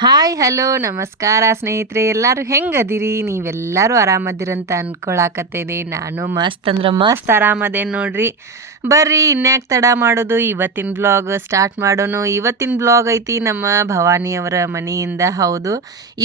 Hi hello ನಮಸ್ಕಾರ ಸ್ನೇಹಿತರೆ, ಎಲ್ಲರೂ ಹೆಂಗದಿರಿ? ನೀವೆಲ್ಲರೂ ಆರಾಮದಿರಂತ ಅಂದ್ಕೊಳಕತ್ತೇನೆ. ನಾನು ಮಸ್ತ್ ಅಂದ್ರೆ ಮಸ್ತ್ ಆರಾಮದೇನು ನೋಡ್ರಿ. ಬರ್ರಿ ಇನ್ಯಾಕೆ ತಡ ಮಾಡೋದು, ಇವತ್ತಿನ ಬ್ಲಾಗ್ ಸ್ಟಾರ್ಟ್ ಮಾಡೋನು. ಇವತ್ತಿನ ಬ್ಲಾಗ್ ಐತಿ ನಮ್ಮ ಭವಾನಿಯವರ ಮನೆಯಿಂದ. ಹೌದು,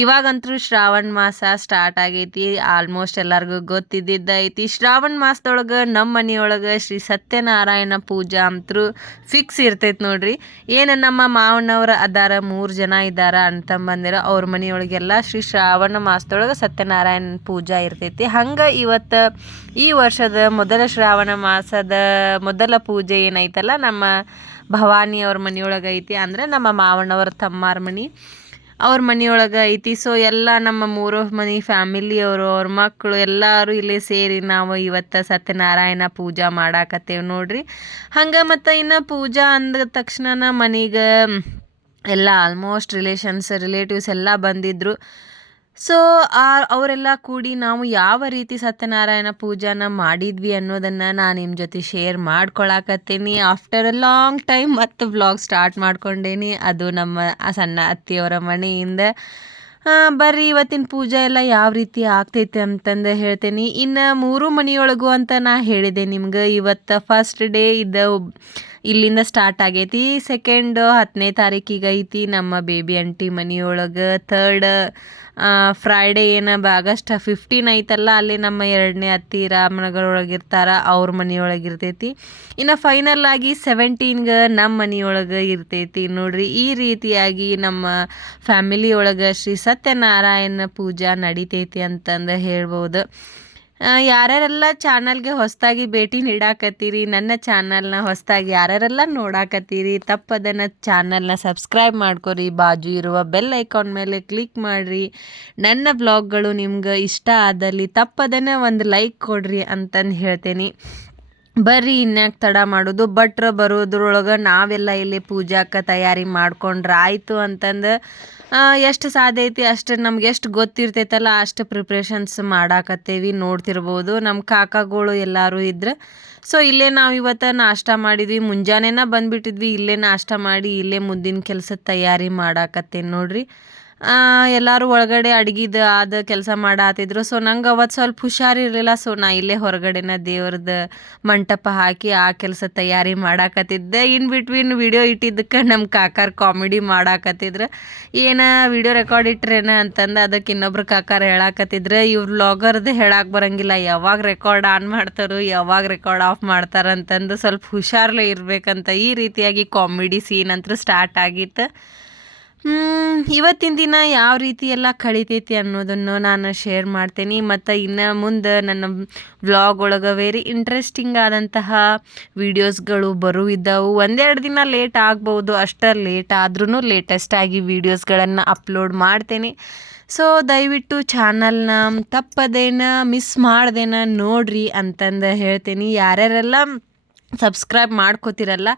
ಇವಾಗಂತೂ ಶ್ರಾವಣ ಮಾಸ ಸ್ಟಾರ್ಟ್ ಆಗೈತಿ. ಆಲ್ಮೋಸ್ಟ್ ಎಲ್ಲರಿಗೂ ಗೊತ್ತಿದ್ದಿದ್ದ ಐತಿ. ಶ್ರಾವಣ ಮಾಸದೊಳಗೆ ನಮ್ಮ ಮನೆಯೊಳಗೆ ಶ್ರೀ ಸತ್ಯನಾರಾಯಣ ಪೂಜಾ ಅಂತೂ ಫಿಕ್ಸ್ ಇರ್ತೈತಿ ನೋಡ್ರಿ. ಏನು ನಮ್ಮ ಮಾವನವ್ರ ಅದಾರ, 3 ಜನ ಇದ್ದಾರ ಅಂತಂಬಂದಿರ. ಅವ್ರ ಮನೆಯೊಳಗೆಲ್ಲ ಶ್ರೀ ಶ್ರಾವಣ ಮಾಸದೊಳಗೆ ಸತ್ಯನಾರಾಯಣ ಪೂಜಾ ಇರ್ತೈತಿ. ಹಂಗೆ ಇವತ್ತು ಈ ವರ್ಷದ ಮೊದಲ ಶ್ರಾವಣ ಮಾಸದ ಮೊದಲ ಪೂಜೆ ಏನೈತಲ್ಲ ನಮ್ಮ ಭವಾನಿ ಅವ್ರ ಮನೆಯೊಳಗೆ ಐತಿ. ಅಂದರೆ ನಮ್ಮ ಮಾವನವ್ರ ತಮ್ಮಾರ ಮನೆ, ಅವ್ರ ಮನೆಯೊಳಗೆ ಐತಿ. ಸೊ ಎಲ್ಲ ನಮ್ಮ 3 ಮನೆ ಫ್ಯಾಮಿಲಿಯವರು, ಅವ್ರ ಮಕ್ಕಳು ಎಲ್ಲರೂ ಇಲ್ಲೇ ಸೇರಿ ನಾವು ಇವತ್ತು ಸತ್ಯನಾರಾಯಣ ಪೂಜಾ ಮಾಡಾಕತ್ತೇವೆ ನೋಡ್ರಿ. ಹಂಗೆ ಮತ್ತು ಇನ್ನು ಪೂಜಾ ಅಂದ ತಕ್ಷಣ ಮನೆಗೆ ಎಲ್ಲ ಆಲ್ಮೋಸ್ಟ್ ರಿಲೇಟಿವ್ಸ್ ಎಲ್ಲ ಬಂದಿದ್ದರು. ಸೊ ಅವರೆಲ್ಲ ಕೂಡಿ ನಾವು ಯಾವ ರೀತಿ ಸತ್ಯನಾರಾಯಣ ಪೂಜಾನ ಮಾಡಿದ್ವಿ ಅನ್ನೋದನ್ನು ನಾನು ನಿಮ್ಮ ಜೊತೆ ಶೇರ್ ಮಾಡ್ಕೊಳಕತ್ತೀನಿ. ಆಫ್ಟರ್ ಅ ಲಾಂಗ್ ಟೈಮ್ ಮತ್ತು ವ್ಲಾಗ್ ಸ್ಟಾರ್ಟ್ ಮಾಡ್ಕೊಂಡೇನಿ, ಅದು ನಮ್ಮ ಸಣ್ಣ ಅತ್ತಿಯವರ ಮನೆಯಿಂದ. ಬರ್ರಿ ಇವತ್ತಿನ ಪೂಜೆ ಎಲ್ಲ ಯಾವ ರೀತಿ ಆಗ್ತೈತೆ ಅಂತಂದು ಹೇಳ್ತೇನೆ. ಇನ್ನು 3 ಮನೆಯೊಳಗು ಅಂತ ನಾ ಹೇಳಿದೆ ನಿಮ್ಗೆ. ಇವತ್ತು ಫಸ್ಟ್ ಡೇ ಇಲ್ಲಿಂದ ಸ್ಟಾರ್ಟ್ ಆಗೈತಿ. ಸೆಕೆಂಡ್ 10ನೇ ತಾರೀಕಿಗೆ ಐತಿ ನಮ್ಮ ಬೇಬಿ ಆಂಟಿ ಮನೆಯೊಳಗೆ. ಥರ್ಡ್ ಫ್ರೈಡೇ ಏನು ಆಗಸ್ಟ್ 15 ಐತಲ್ಲ, ಅಲ್ಲಿ ನಮ್ಮ 2ನೇ ಅತ್ತಿ ರಾಮನಗರೊಳಗಿರ್ತಾರ, ಅವ್ರ ಮನೆಯೊಳಗೆ ಇರ್ತೈತಿ. ಇನ್ನು ಫೈನಲ್ ಆಗಿ 17ಗೆ ನಮ್ಮ ಮನೆಯೊಳಗೆ ಇರ್ತೈತಿ ನೋಡ್ರಿ. ಈ ರೀತಿಯಾಗಿ ನಮ್ಮ ಫ್ಯಾಮಿಲಿ ಒಳಗೆ ಶ್ರೀ ಸತ್ಯನಾರಾಯಣ ಪೂಜಾ ನಡಿತೈತಿ ಅಂತಂದು ಹೇಳ್ಬೋದು. ಯಾರ್ಯಾರೆಲ್ಲ ಚಾನಲ್ಗೆ ಹೊಸದಾಗಿ ಭೇಟಿ ನೀಡಾಕತ್ತೀರಿ, ನನ್ನ ಚಾನಲ್ನ ಹೊಸದಾಗಿ ಯಾರ್ಯಾರೆಲ್ಲ ನೋಡಾಕತ್ತೀರಿ, ತಪ್ಪದನ್ನು ಚಾನಲ್ನ ಸಬ್ಸ್ಕ್ರೈಬ್ ಮಾಡ್ಕೊರಿ, ಬಾಜು ಇರುವ ಬೆಲ್ ಐಕಾನ್ ಮೇಲೆ ಕ್ಲಿಕ್ ಮಾಡಿರಿ. ನನ್ನ ಬ್ಲಾಗ್ಗಳು ನಿಮ್ಗೆ ಇಷ್ಟ ಆದಲ್ಲಿ ತಪ್ಪದನ್ನು ಒಂದು ಲೈಕ್ ಕೊಡ್ರಿ ಅಂತಂದು ಹೇಳ್ತೇನೆ. ಬರ್ರಿ ಇನ್ಯಾಕೆ ತಡ ಮಾಡೋದು, ಭಟ್ರು ಬರೋದ್ರೊಳಗೆ ನಾವೆಲ್ಲ ಇಲ್ಲಿ ಪೂಜಾಕ್ಕೆ ತಯಾರಿ ಮಾಡ್ಕೊಂಡ್ರೆ ಆಯಿತು ಅಂತಂದು ಎಷ್ಟು ಸಾಧ್ಯ ಐತಿ ಅಷ್ಟು ನಮ್ಗೆ ಎಷ್ಟು ಗೊತ್ತಿರ್ತೈತಲ್ಲ ಅಷ್ಟು ಪ್ರಿಪ್ರೇಷನ್ಸ್ ಮಾಡಾಕತ್ತೇವಿ. ನೋಡ್ತಿರ್ಬೋದು ನಮ್ಮ ಕಾಕಾಗಳು ಎಲ್ಲರೂ ಇದ್ರೆ. ಸೊ ಇಲ್ಲೇ ನಾವು ಇವತ್ತು ನಾಷ್ಟ ಮಾಡಿದ್ವಿ, ಮುಂಜಾನೆನ ಬಂದುಬಿಟ್ಟಿದ್ವಿ. ಇಲ್ಲೇ ನಾಷ್ಟ ಮಾಡಿ ಇಲ್ಲೇ ಮುಂದಿನ ಕೆಲಸದ ತಯಾರಿ ಮಾಡಾಕತ್ತೇನೆ ನೋಡ್ರಿ. ಎಲ್ಲರೂ ಒಳಗಡೆ ಅಡ್ಗಿದು ಆದ ಕೆಲಸ ಮಾಡಾತಿದ್ರು. ಸೊ ನಂಗೆ ಅವತ್ತು ಸ್ವಲ್ಪ ಹುಷಾರಿರಲಿಲ್ಲ. ಸೊ ನಾ ಇಲ್ಲೇ ಹೊರಗಡೆನ ದೇವ್ರದ್ದು ಮಂಟಪ ಹಾಕಿ ಆ ಕೆಲಸ ತಯಾರಿ ಮಾಡಾಕತ್ತಿದ್ದೆ. ಇನ್ ಬಿಟ್ವೀನ್ ವಿಡಿಯೋ ಇಟ್ಟಿದ್ದಕ್ಕೆ ನಮ್ಮ ಕಾಕಾರ ಕಾಮಿಡಿ ಮಾಡಾಕತ್ತಿದ್ರು. ಏನು ವಿಡಿಯೋ ರೆಕಾರ್ಡ್ ಇಟ್ರೇನ ಅಂತಂದು ಅದಕ್ಕೆ ಇನ್ನೊಬ್ರು ಕಾಕಾರ ಹೇಳಾಕತ್ತಿದ್ರು, ಇವ್ರು ವ್ಲಾಗರ್ದು ಹೇಳಕ್ಕೆ ಬರೋಂಗಿಲ್ಲ, ಯಾವಾಗ ರೆಕಾರ್ಡ್ ಆನ್ ಮಾಡ್ತಾರೋ ಯಾವಾಗ ರೆಕಾರ್ಡ್ ಆಫ್ ಮಾಡ್ತಾರಂತಂದು ಸ್ವಲ್ಪ ಹುಷಾರ್ಲೇ ಇರಬೇಕಂತ. ಈ ರೀತಿಯಾಗಿ ಕಾಮಿಡಿ ಸೀನ್ ಅಂತೂ ಸ್ಟಾರ್ಟ್ ಆಗಿತ್ತು. ಇವತ್ತಿನ ದಿನ ಯಾವ ರೀತಿ ಎಲ್ಲ ಕಳಿತೈತಿ ಅನ್ನೋದನ್ನು ನಾನು ಶೇರ್ ಮಾಡ್ತೇನೆ. ಮತ್ತು ಇನ್ನು ಮುಂದೆ ನನ್ನ ವ್ಲಾಗ್ ಒಳಗೆ ವೆರಿ ಇಂಟ್ರೆಸ್ಟಿಂಗ್ ಆದಂತಹ ವೀಡಿಯೋಸ್ಗಳು ಬರುವಿದ್ದವು. 1-2 ದಿನ ಲೇಟ್ ಆಗ್ಬೋದು, ಅಷ್ಟು ಲೇಟ್ ಆದ್ರೂ ಲೇಟೆಸ್ಟಾಗಿ ವೀಡಿಯೋಸ್ಗಳನ್ನು ಅಪ್ಲೋಡ್ ಮಾಡ್ತೇನೆ. ಸೊ ದಯವಿಟ್ಟು ಚಾನಲ್ನ ತಪ್ಪದೇನ ಮಿಸ್ ಮಾಡ್ದೇನ ನೋಡ್ರಿ ಅಂತಂದು ಹೇಳ್ತೇನೆ. ಯಾರ್ಯಾರೆಲ್ಲ ಸಬ್ಸ್ಕ್ರೈಬ್ ಮಾಡ್ಕೋತಿರಲ್ಲ,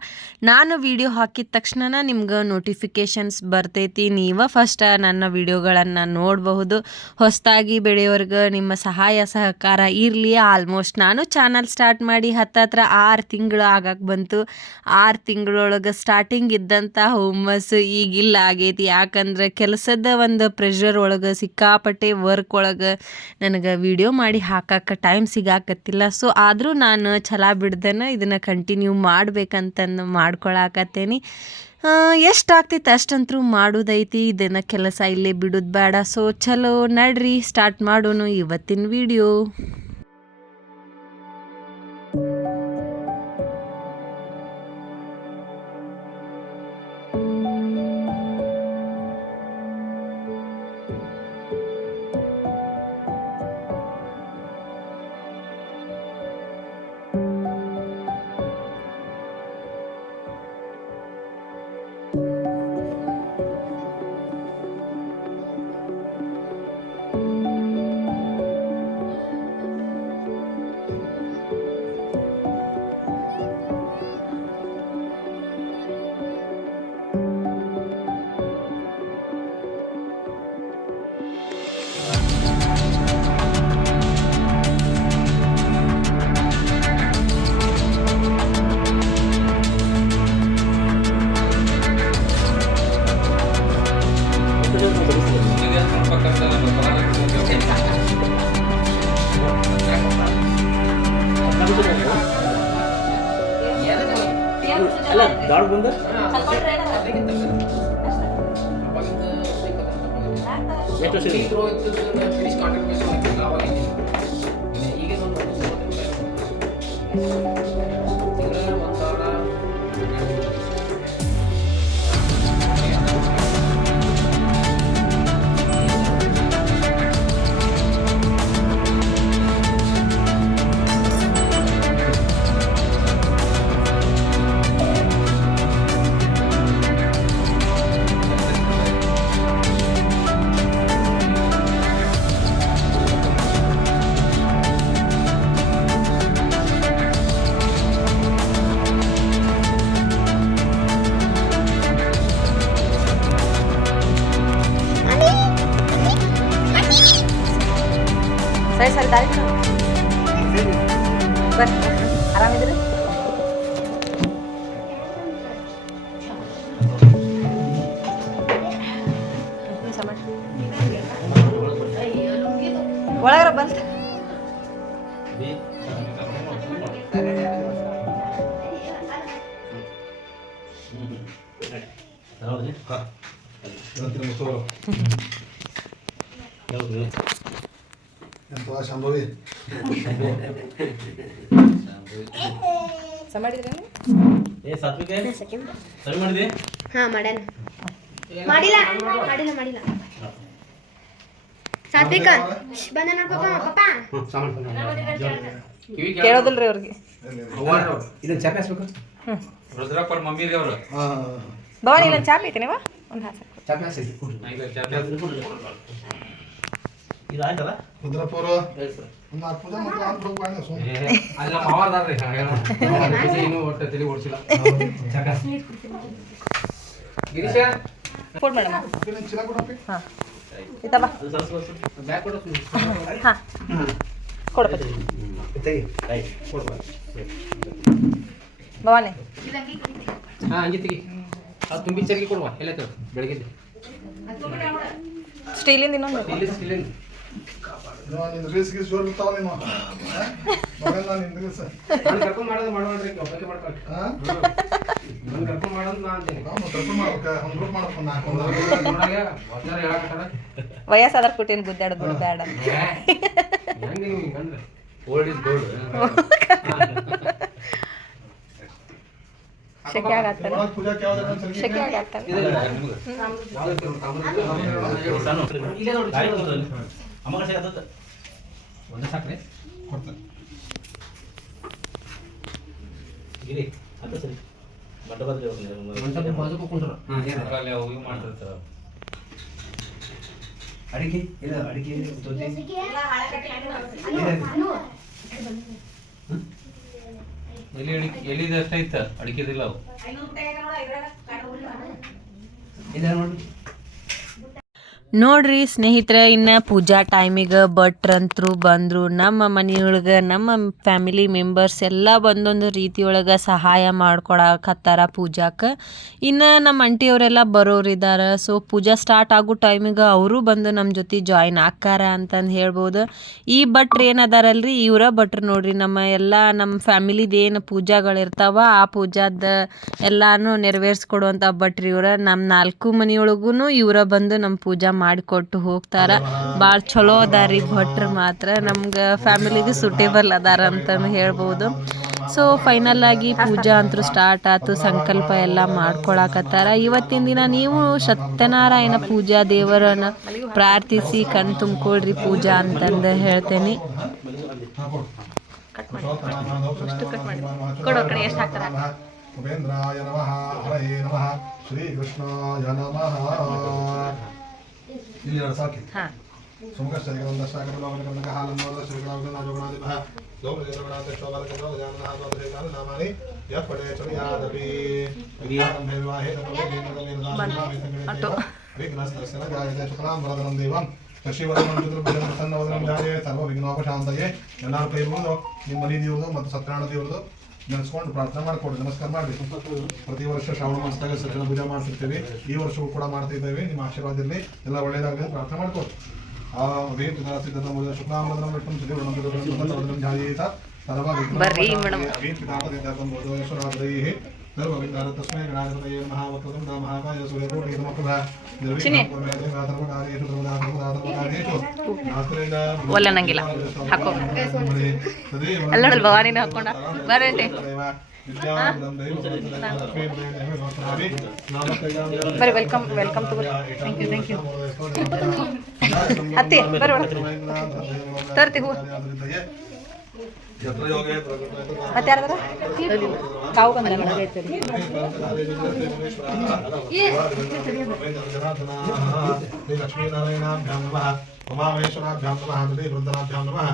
ನಾನು ವಿಡಿಯೋ ಹಾಕಿದ ತಕ್ಷಣ ನಿಮ್ಗೆ ನೋಟಿಫಿಕೇಷನ್ಸ್ ಬರ್ತೈತಿ. ನೀವು ಫಸ್ಟ್ ನನ್ನ ವಿಡಿಯೋಗಳನ್ನು ನೋಡಬಹುದು. ಹೊಸದಾಗಿ ಬೆಳೆಯೋರ್ಗೆ ನಿಮ್ಮ ಸಹಾಯ ಸಹಕಾರ ಇರಲಿ. ಆಲ್ಮೋಸ್ಟ್ ನಾನು ಚಾನಲ್ ಸ್ಟಾರ್ಟ್ ಮಾಡಿ ಹತ್ತತ್ರ 6 ತಿಂಗಳು ಆಗಕ್ಕೆ ಬಂತು. 6 ತಿಂಗಳೊಳಗೆ ಸ್ಟಾರ್ಟಿಂಗ್ ಇದ್ದಂಥ ಹುಮ್ಮಸ್ಸು ಈಗಿಲ್ಲ ಆಗೈತಿ. ಯಾಕಂದ್ರೆ ಕೆಲಸದ ಒಂದು ಪ್ರೆಷರ್ ಒಳಗೆ ಸಿಕ್ಕಾಪಟ್ಟೆ ವರ್ಕ್ ಒಳಗೆ ನನಗೆ ವಿಡಿಯೋ ಮಾಡಿ ಹಾಕಕ್ಕೆ ಟೈಮ್ ಸಿಗಾಕತ್ತಿಲ್ಲ. ಸೊ ಆದರೂ ನಾನು ಛಲ ಬಿಡ್ದೇನೆ ಇದನ್ನು ಕಂಟಿನ್ಯೂ ಮಾಡ್ಬೇಕಂತಂದು ಮಾಡ್ಕೊಳಕತ್ತೇನೆ. ಎಷ್ಟಾಗ್ತೈತೆ ಅಷ್ಟಂತರೂ ಮಾಡೋದೈತಿ, ಇದನ್ನು ಕೆಲಸ ಇಲ್ಲೇ ಬಿಡೋದು ಬೇಡ. ಸೊ ಚಲೋ ನಡ್ರಿ ಸ್ಟಾರ್ಟ್ ಮಾಡೋನು ಇವತ್ತಿನ ವಿಡಿಯೋ. ಅಲ್ಲ ದಾಡ್ ಬಂದ ಸರಿ ಸರಿ ದಾರಿ ಬರ್ರಿ ಆರಾಮಿದ್ರಿ ಒಳಗರ ಬಂತ ಶಾಂಭವಿ ಮಾಡಿಲ್ಲ ಸಾತ್ವಿಕ ಬಂದ ನೋಡ್ಕೋಪ ಪಪ್ಪ ಕೇಳೋದಿಲ್ರಿ ಅವ್ರಿಗೆ ಇದನ್ನ ಚಾಪೆ ಹಾಸ್ಬೇಕು ರುದ್ರಪ್ಪರ ಮಮ್ಮಿ ರೀ ಅವರು ಭವಾನಿ ಇಲ್ಲೊಂದು ಚಾಪಿ ಐತೆ ನೀವು ಒಂದು ಹಾಸ ಚಾಪೆ ಹಾಕಿ ಇದು ಆಯ್ತಲ್ಲ ರುದ್ರಪುರ ಒಂದು 4 ಪೂಜೆ ಮತ್ತು 4 ರೂಪಾಯಿ ಅಲ್ಲ ಮಾವಾರ್ದಾರ್ರಿ ಇನ್ನೂ ಒಟ್ಟು ತಲೆ ಓಡಿಸಿಲ್ಲ ಗಿರೀಶ ಫೋನ್ ಮೇಡಮ್ ಚೀಲ ಕೊಡಪ್ಪಿ ಹಾಂ ಇತ್ತಪ್ಪ ಬ್ಯಾಗ್ ಕೊಡು ಹಾಂ ಕೊಡಪ್ಪ ಭವಾನಿ ಹಾಂ ಹಂಗೆ ತೆಗಿ ಅದು ತುಂಬಿ ಚರ್ಗಿ ಕೊಡುವ ಎಲ್ಲ ಬೆಳಗ್ಗೆ ಸ್ಟೀಲಿಂದ ಇನ್ನೊಂದು ಇಲ್ಲಿ ನಿನ್ನ ರೀಲ್ಸ್ ಗೀಸ್ ಜೋರು ಬಿಡ್ತಾವ ನೀನು ಮಗನ ನಿನ್ನ ರೀಲ್ಸ್ ನಾನು ಕರ್ಕೊಂಡು ಮಾಡೋದು ಮಾಡೋಣ್ರಿ ಒಬ್ಬಕ್ಕೆ ಮಾಡ್ಕೊಳ್ಳಿ ನಾನು ಕರ್ಕೊಂಡು ಮಾಡೋದು ನಾ ಅಂತೇನೆ ನಾವು ಕರ್ಕೊಂಡು ಮಾಡ್ಬೇಕು ಒಂದು ಗ್ರೂಪ್ ಮಾಡ್ಬೇಕು 4 ನೋಡಾಗ ಹೊಸ್ದಾರ ಹೇಳಕತ್ತಾರ ವಯಸ್ಸಾದ್ರ ಕುಟೀನ್ ಗುದ್ದಾಡೋದು ಬೇಡ ಹೆಂಗೆ ನೀವು ಹಿಂಗಂದ್ರೆ ಓಲ್ಡ್ ಇಸ್ ಗೋಲ್ಡ್ ಶೆಕೆ ಆಗತ್ತಾನೆ ಪೂಜಾಕ್ಕೆ ಯಾವ್ದಾರ ಒಂದು ಶೆಕೆ ಆಗತ್ತಾನೆ ಒಂದೇ ಸಾಕ್ರಿ ಕೊಡ್ತೇನೆ ಗಿರಿ ಅದು ಸರಿ ಬಡ್ಡಬದ್ರೆ ಒಂದ್ಸಲ ಬಾಜುಕು ಕುಂಡ್ರು ಹೋಗಿ ಮಾಡ್ತಿರ್ತಾರ ಅಡಿಕೆ ಇಲ್ಲ ಅಡಿಕೆ ಎಲ್ಲಿದೆ ಅಷ್ಟೈತ ಅಡಿಕೆದಿಲ್ಲ ಅವು ಇಲ್ಲ ನೋಡಿ ನೋಡ್ರಿ ಸ್ನೇಹಿತರೆ ಇನ್ನು ಪೂಜಾ ಟೈಮಿಗೆ ಭಟ್ರಂತರು ಬಂದರು ನಮ್ಮ ಮನೆಯೊಳಗೆ ನಮ್ಮ ಫ್ಯಾಮಿಲಿ ಮೆಂಬರ್ಸ್ ಎಲ್ಲ ಒಂದೊಂದು ರೀತಿಯೊಳಗೆ ಸಹಾಯ ಮಾಡ್ಕೊಳಕತ್ತಾರ ಪೂಜಾಕ್ಕೆ ಇನ್ನು ನಮ್ಮ ಅಂಟಿಯವರೆಲ್ಲ ಬರೋರಿದ್ದಾರೆ ಸೊ ಪೂಜಾ ಸ್ಟಾರ್ಟ್ ಆಗೋ ಟೈಮಿಗೆ ಅವರು ಬಂದು ನಮ್ಮ ಜೊತೆ ಜಾಯಿನ್ ಆಕ್ಕಾರ ಅಂತಂದು ಹೇಳ್ಬೋದು ಈ ಭಟ್ರು ಏನದಾರಲ್ರಿ ಇವರ ಭಟ್ರು ನೋಡ್ರಿ ನಮ್ಮ ಫ್ಯಾಮಿಲಿದು ಏನು ಪೂಜಾಗಳಿರ್ತಾವ ಆ ಪೂಜಾದ ಎಲ್ಲಾನು ನೆರವೇರಿಸ್ಕೊಡುವಂಥ ಭಟ್ರು ಇವ್ರ ನಮ್ಮ 4 ಮನೆಯೊಳಗೂ ಇವರ ಬಂದು ನಮ್ಮ ಪೂಜಾ ಮಾಡಿಕೊಟ್ಟು ಹೋಗ್ತಾರ ಭಾಳ ಚಲೋ ಅದಾರಿ ಭಟ್ರು ಮಾತ್ರ ನಮ್ಗೆ ಫ್ಯಾಮಿಲಿಗೆ ಸೂಟೇಬಲ್ ಅದಾರ ಅಂತಂದು ಹೇಳ್ಬೋದು ಸೊ ಫೈನಲ್ ಆಗಿ ಪೂಜಾ ಅಂತೂ ಸ್ಟಾರ್ಟ್ ಆಯ್ತು ಸಂಕಲ್ಪ ಎಲ್ಲ ಮಾಡ್ಕೊಳಕತ್ತಾರ ಇವತ್ತಿನ ದಿನ ನೀವು ಸತ್ಯನಾರಾಯಣ ಪೂಜಾ ದೇವರನ್ನ ಪ್ರಾರ್ಥಿಸಿ ಕಣ್ ತುಂಬಿಕೊಳ್ರಿ ಪೂಜಾ ಅಂತಂದು ಹೇಳ್ತೇನೆ ಉಪೇಂದ್ರಾಯ ನಮಃ ಹರಯೇ ನಮಃ ಶ್ರೀಕೃಷ್ಣಾಯ ನಮಃ ಇಲ್ಲಿ 2 ಸಾಕಿ ಸುಮಕಶ್ಚರಿಕಂದಶ್ಚಾಕಪಲೋಕನಕಂದಕ ಹಾಲಂಬೋದ ಶ್ರೀಗಣಾಜೋಗಣಾಧಿಪಃ ನಾಮಾನಿ ಯಃ ಪಡೆ ಚಳಿಯಾದಪಿ ವಿದ್ಯಾರಂಭೆ ವಿವಾಹೇ ವಿಘ್ನಸ್ತಸ್ಯ ನ ಜಾಯತೆ ಶುಕ್ಲಾಂ ವರದನಂ ದೇವಂ ಶಶಿವರ್ಣಂ ಚತುರ್ಭುಜಂ ಪ್ರಸನ್ನವದನಂ ಜಾಯೇ ಸರ್ವ ವಿಘ್ನೋಪಶಾಂತಯೇ ಎಲ್ಲರೂ ಕೈ ಮುಗಿದು ನಿಮ್ಮ ಮನೆ ದೇವ್ರದು ಮತ್ತು ಸತ್ಯನಾರಾಯಣ ದೇವ್ರದು ನೆನೆಸ್ಕೊಂಡು ಪ್ರಾರ್ಥನೆ ಮಾಡ್ಕೊಡಿ, ನಮಸ್ಕಾರ ಮಾಡಿ. ಪ್ರತಿ ವರ್ಷ ಶ್ರಾವಣ ಮಾಸದಾಗ ಸತ್ಯನ ಪೂಜೆ ಮಾಡ್ತಿರ್ತೀವಿ. ಈ ವರ್ಷವೂ ಕೂಡ ಮಾಡ್ತಾ ಇದ್ದೇವೆ. ನಿಮ್ಮ ಆಶೀರ್ವಾದದಲ್ಲಿ ಎಲ್ಲ ಒಳ್ಳೆಯದಾಗಲಿ ಪ್ರಾರ್ಥನೆ ಮಾಡ್ಕೊಡಿ. ಬರ್ರಿ ಮೇಡಮ್. ಒಲ್ಲ ನಂಗಿಲ್ಲ ಹಾಕೋ ಅಲ್ಲ ಭವಾನಿನ ಹಾಕೊಂಡ ಬರೇಂಟಿ ಬರ್ರಿ. ವೆಲ್ಕಮ್ ವೆಲ್ಕಮ್ ತಗೋ. Thank you thank you. ಹತ್ತಿ ಬರ್ರಿ ತರ್ತಿ ಹೂ. ಮತ್ತೆ ಯಾರ್ದಾರ ಕಾವು ಬಂದ ಲಕ್ಷ್ಮೀನಾರಾಯಣಾಭ್ಯಾಂ ನಮಃ, ಉಮಾಮಹೇಶ್ವರಾಭ್ಯಾಂ ನಮಃ, ವೃಂದನಾಭ್ಯಾಂ ನಮಃ.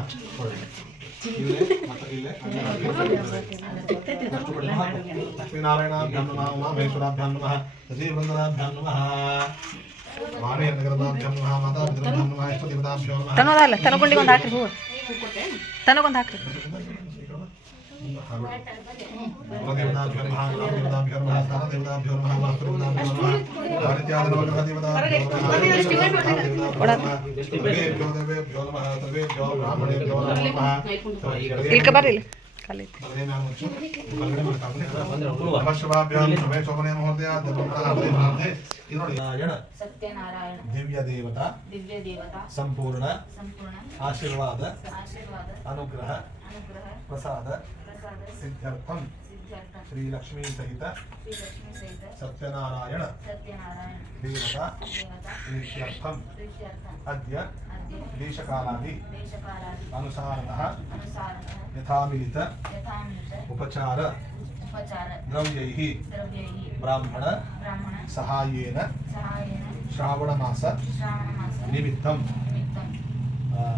ಲಕ್ಷ್ಮೀನಾರಾಯಣಾಭ್ಯಾಂ ನಮಃ, ಉಮಾಮಹೇಶ್ವರಾಭ್ಯಾಂ ನಮಃ, ವೃಂದನಾಭ್ಯಾಂ ನಮಃ, ಮಾಣೇನಗರನಾಭ್ಯಾಂ ನಮಃ, ಮಾತಾಭ್ಯಾಂ ನಮಃ, ಇಷ್ಟದೇವತಾಭ್ಯೋ ನಮಃ. ತನೋದಲ್ಲ ತನಗೊಂಡಿಗೆ ಒಂದು ಹಾಕ್ರಿ ಹೂವು. ತನಗೊಂದು ಹಾಕ್ರಿ. ದೇವತಾಭ್ಯೋ ನಮಃ, ದೇವತಾಭ್ಯೋ ನಮಃ, ಸ್ಥಾನದೇವತಾಭ್ಯೋ ನಮಃ, ಮಾತೃದೇವತಾಭ್ಯೋ ನಮಃ, ಆದಿತ್ಯಾದಿನವಗ್ರಹ ದೇವತಾಭ್ಯೋ ನಮಃ, ಸರ್ವೇಭ್ಯೋ ಬ್ರಾಹ್ಮಣೇಭ್ಯೋ ನಮಃ. ಇಲ್ಕ ಬರ್ರಿ ಇಲ್ಲಿ ಖಾಲಿ ದಿವ್ಯ ದೇವತಾ ಸಂಪೂರ್ಣ ಆಶೀರ್ವಾದ ಅನುಗ್ರಹ ಪ್ರಸಾದ ಸಿದ್ಧಾರ್ಥಂ ಶ್ರೀ ಲಕ್ಷ್ಮೀ ಸಹಿತ ಸತ್ಯನಾರಾಯಣ ದೇವತಾ ಪ್ರೀತ್ಯರ್ಥಂ ಅದ್ಯ ದೇಶಕಾಲಾದಿ ಅನುಸಾರತಃ ಯಥಾಮಿಲಿತ ಉಪಚಾರ ದ್ರವ್ಯೈಃ ಬ್ರಾಹ್ಮಣ ಸಹಾಯೇನ ಶ್ರಾವಣ ಮಾಸ ನಿಮಿತ್ತಂ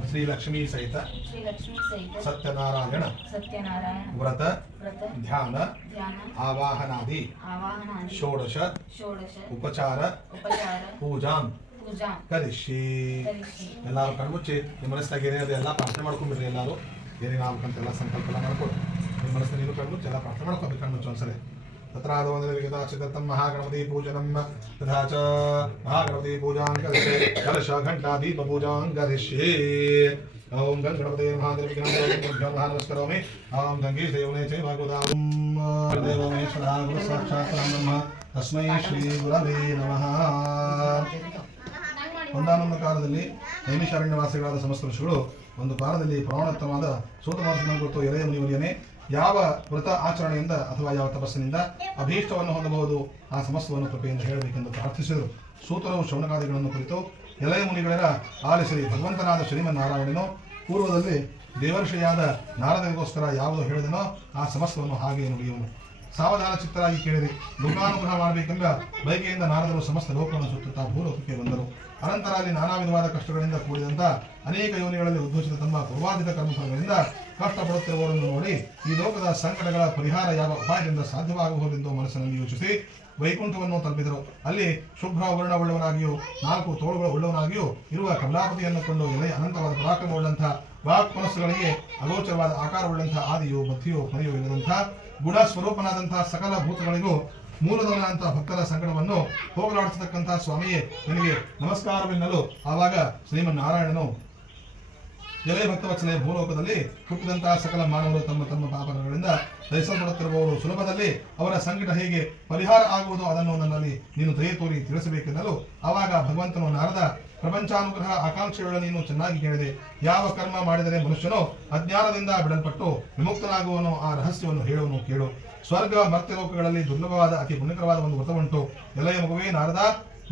ಶ್ರೀ ಲಕ್ಷ್ಮೀ ಸಹಿತ ಸತ್ಯನಾರಾಯಣ ವ್ರತ ಧ್ಯಾನ ಆವಾಹನಾದಿ ಷೋಡಶ ಉಪಚಾರ ಪೂಜಾಂ ಕರಿಷ್ಯೆ. ಎಲ್ಲರೂ ಕಣ್ಮುಚ್ಚಿ ನಿಮ್ಮ ಮನಸ್ಸಿನಾಗ ಏನೇನಿದೆ ಎಲ್ಲ ಪ್ರಾರ್ಥನೆ ಮಾಡ್ಕೊಂಡ್ಬಿಡ್ರಿ. ಎಲ್ಲರೂ ಏನೇನು ಆಗ್ಬೇಕಂತೆಲ್ಲ ಸಂಕಲ್ಪ ಎಲ್ಲ ಮಾಡ್ಕೊಡಿ. ನಿಮ್ಮ ಮನಸ್ಸಿನ ನೀನು ಕಣ್ಮುಚ್ಚಿ ಎಲ್ಲ ಪ್ರಾರ್ಥನೆ ಮಾಡ್ಕೊಬೇಕು. ಕಣ್ಮುಚ್ಚು ಒಂದ್ಸರಿ. तत्रादवन्दविगताचिदत्तं महागणपति पूजनं तथा च महागणपति पूजां करिष्ये. कलश घण्टा दीप पूजां करिष्ये. ओम गं गणपते महादेवविघ्नभ्यो नमः नमस्करोमि. ओम गंगे देवने च भगवतां देवमेश्वरः गुरुसाक्षात् ब्रह्म तस्मै ಶ್ರೀ ಗುರವೇ ನಮಃ. ಒಂದಾನೊಂದು ಕಾಲದಲ್ಲಿ ನೈಮಿಷಾರಣ್ಯವಾಸಿಗಳಾದ ಸಮಸ್ತ ಋಷಿಗಳು ಒಂದು ಕಾಲದಲ್ಲಿ ಪ್ರಮಾಣೋತ್ತಮವಾದ ಸೂತಮಹರ್ಷಿಯನ್ನು ಕುರಿತು ಎಲೆಯ ಮುನಿಯನೇ ಯಾವ ವ್ರತ ಆಚರಣೆಯಿಂದ ಅಥವಾ ಯಾವ ತಪಸ್ಸಿನಿಂದ ಅಭೀಷ್ಟವನ್ನು ಹೊಂದಬಹುದು ಆ ಸಮಸ್ತವನ್ನು ಕೃಪೆಯಿಂದ ಹೇಳಬೇಕೆಂದು ಪ್ರಾರ್ಥಿಸಿದರು. ಸೂತರು ಶೌನಕಾದಿಗಳನ್ನು ಕುರಿತು ಎಲೆಯ ಮುನಿಗಳೆಲ್ಲ ಆಲಿಸಿರಿ. ಭಗವಂತನಾದ ಶ್ರೀಮನ್ನಾರಾಯಣನು ಪೂರ್ವದಲ್ಲಿ ದೇವರ್ಷಿಯಾದ ನಾರದರಿಗೋಸ್ಕರ ಯಾವುದು ಹೇಳಿದನೋ ಆ ಸಮಸ್ತವನ್ನು ಹಾಗೆಯೇ ನುಡಿಯುವನು. ಸಾವಧಾನ ಚಿತ್ತರಾಗಿ ಕೇಳಿರಿ. ಲೋಕಾನುಗ್ರಹ ಮಾಡಬೇಕೆಂಬ ಬಯಕೆಯಿಂದ ನಾರದರು ಸಮಸ್ತ ಲೋಕವನ್ನು ಸುತ್ತುತ್ತಾ ಭೂಲೋಕಕ್ಕೆ ಬಂದರು. ಅನಂತರ ಅಲ್ಲಿ ನಾನಾ ವಿಧವಾದ ಕಷ್ಟಗಳಿಂದ ಕೂಡಿದಂಥ ಅನೇಕ ಯೋನಿಗಳಲ್ಲಿ ಉದ್ಭವಿಸಿದ ತಮ್ಮ ಪೂರ್ವಾಧಿತ ಕರ್ಮಫಲಗಳಿಂದ ಕಷ್ಟಪಡುತ್ತಿರುವವರನ್ನು ನೋಡಿ ಈ ಲೋಕದ ಸಂಕಟಗಳ ಪರಿಹಾರ ಯಾವ ಉಪಾಯದಿಂದ ಸಾಧ್ಯವಾಗಬಹುದೆಂದು ಮನಸ್ಸಿನಲ್ಲಿ ಯೋಚಿಸಿ ವೈಕುಂಠವನ್ನು ತಲುಪಿದರು. ಅಲ್ಲಿ ಶುಭ್ರ ವರ್ಣವುಳ್ಳವನಾಗಿಯೂ 4 ತೋಳುಗಳ ಉಳ್ಳವನಾಗಿಯೂ ಇರುವ ಕಮಲಾಪತಿಯನ್ನು ಕೊಂಡು ಎಲೆಯ ಅನಂತವಾದ ಪರಾಕ್ರಮವುಳ್ಳಂಥ ವಾಕ್ ಮನಸ್ಸುಗಳಿಗೆ ಅಗೋಚರವಾದ ಆಕಾರವುಳ್ಳಂಥ ಆದಿಯು ಮಧ್ಯೆಯೂ ಕೊನೆಯೂ ಇಲ್ಲದಂಥ ಗುಣ ಸ್ವರೂಪನಾದಂತಹ ಸಕಲ ಭೂತಗಳಿಗೂ ಮೂಲದವನಾದಂತಹ ಭಕ್ತರ ಸಂಕಟವನ್ನು ಹೋಗಲಾಡಿಸತಕ್ಕಂತಹ ಸ್ವಾಮಿಯೇ ನಿನಗೆ ನಮಸ್ಕಾರವೆನ್ನಲು ಆವಾಗ ಶ್ರೀಮನ್ನಾರಾಯಣನು ಎಲೆ ಭಕ್ತವತ್ಸಲೆ ಭೂಲೋಕದಲ್ಲಿ ಹುಟ್ಟಿದಂತಹ ಸಕಲ ಮಾನವರು ತಮ್ಮ ತಮ್ಮ ಪಾಪಗಳಿಂದ ದಯಿಸಲ್ಪಡುತ್ತಿರುವವರು ಸುಲಭದಲ್ಲಿ ಅವರ ಸಂಕಟ ಹೇಗೆ ಪರಿಹಾರ ಆಗುವುದು ಅದನ್ನು ನನ್ನಲ್ಲಿ ನೀನು ದಯೆ ತೋರಿ ತಿಳಿಸಬೇಕೆನ್ನಲು ಆವಾಗ ಭಗವಂತನು ನಾರದ ಪ್ರಪಂಚಾನುಗ್ರಹ ಆಕಾಂಕ್ಷೆಗಳ ನೀನು ಚೆನ್ನಾಗಿ ಕೇಳಿದೆ. ಯಾವ ಕರ್ಮ ಮಾಡಿದರೆ ಮನುಷ್ಯನು ಅಜ್ಞಾನದಿಂದ ಬಿಡಲ್ಪಟ್ಟು ವಿಮುಕ್ತನಾಗುವನು ಆ ರಹಸ್ಯವನ್ನು ಹೇಳುವನು ಕೇಳು. ಸ್ವರ್ಗ ಮರ್ತ್ಯಲೋಕಗಳಲ್ಲಿ ದುರ್ಲಭವಾದ ಅತಿ ಪುಣ್ಯಕರವಾದ ಒಂದು ವ್ರತವುಂಟು. ಎಲೆಯ ಮಗುವೇ ನಾರದ,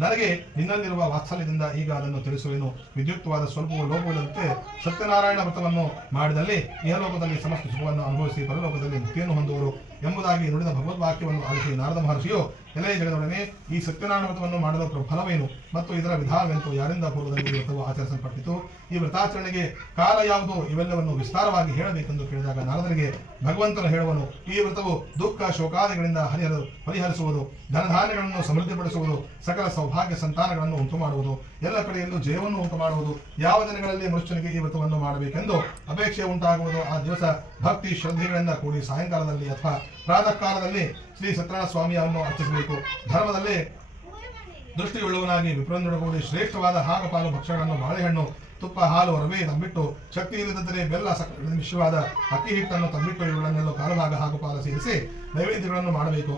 ನನಗೆ ನಿನ್ನಲ್ಲಿರುವ ವಾತ್ಸಲ್ಯದಿಂದ ಈಗ ಅದನ್ನು ತಿಳಿಸುವೆನು. ವಿದ್ಯುಕ್ತವಾದ ಸ್ವಲ್ಪವೂ ಲೋಪವಿಲ್ಲದಂತೆ ಸತ್ಯನಾರಾಯಣ ವ್ರತವನ್ನು ಮಾಡಿದಲ್ಲಿ ಇಹಲೋಕದಲ್ಲಿ ಸಮಸ್ತ ಸುಖವನ್ನು ಅನುಭವಿಸಿ ಪರಲೋಕದಲ್ಲಿ ಮುಕ್ತಿಯನ್ನು ಹೊಂದುವರು. ಎಂಬುದಾಗಿ ನುಡಿದ ಭಗವದ್ವಾಕ್ಯವನ್ನು ಆಲಿಸಿ ನಾರದ ಮಹರ್ಷಿಯು ಎಲೆ ಜಗದೊಡನೆ ಈ ಸತ್ಯನಾರಾಯಣ ವ್ರತವನ್ನು ಮಾಡಲು ಫಲವೇನು ಮತ್ತು ಇದರ ವಿಧಾನವೆಂತು ಯಾರಿಂದ ಪೂರ್ವದಲ್ಲಿ ಈ ವ್ರತವು ಆಚರಿಸಲ್ಪಟ್ಟಿತು, ಈ ವ್ರತಾಚರಣೆಗೆ ಕಾಲ ಯಾವುದು, ಇವೆಲ್ಲವನ್ನು ವಿಸ್ತಾರವಾಗಿ ಹೇಳಬೇಕೆಂದು ಕೇಳಿದಾಗ ನಾರದರಿಗೆ ಭಗವಂತನು ಹೇಳುವನು, ಈ ವ್ರತವು ದುಃಖ ಶೋಕಾದಿಗಳಿಂದ ಪರಿಹರಿಸುವುದು, ಧನಧಾನ್ಯಗಳನ್ನು ಸಮೃದ್ಧಿಪಡಿಸುವುದು, ಸಕಲ ಸೌಭಾಗ್ಯ ಸಂತಾನಗಳನ್ನು ಉಂಟು ಮಾಡುವುದು, ಎಲ್ಲ ಕಡೆಯಲ್ಲೂ ಜಯವನ್ನು ಉಂಟು ಮಾಡುವುದು. ಯಾವ ದಿನಗಳಲ್ಲಿ ಮನುಷ್ಯನಿಗೆ ಈ ವ್ರತವನ್ನು ಮಾಡಬೇಕೆಂದು ಅಪೇಕ್ಷೆ ಉಂಟಾಗುವುದು ಆ ದಿವಸ ಭಕ್ತಿ ಶ್ರದ್ಧೆಗಳಿಂದ ಕೂಡಿ ಸಾಯಂಕಾಲದಲ್ಲಿ ಅಥವಾ ಪ್ರಾತಃ ಕಾಲದಲ್ಲಿ ಶ್ರೀ ಸತ್ಯನಾರಾಯಣ ಸ್ವಾಮಿಯನ್ನು ಅರ್ಚಿಸಬೇಕು. ಧರ್ಮದಲ್ಲಿ ದೃಷ್ಟಿಯುಳ್ಳವನಾಗಿ ವಿಪ್ರನೊಡಗೂಡಿ ಶ್ರೇಷ್ಠವಾದ ಹಾಗಪಾಲು ಭಕ್ಷ್ಯಗಳನ್ನು ಬಾಳೆಹಣ್ಣು ತುಪ್ಪ ಹಾಲು ರವೆ ತಂಬಿಟ್ಟು, ಶಕ್ತಿ ಇಲ್ಲದಿದ್ದರೆ ಬೆಲ್ಲ ಸಕ್ಕರೆ ಮಿಶ್ರವಾದ ಅಕ್ಕಿ ಹಿಟ್ಟನ್ನು ತಂಬಿಟ್ಟು ಇವುಗಳನ್ನೆಲ್ಲ ಕಾಲುಭಾಗ ಹಾಗಪಾಲು ಸೇರಿಸಿ ನೈವೇದ್ಯಗಳನ್ನು ಮಾಡಬೇಕು.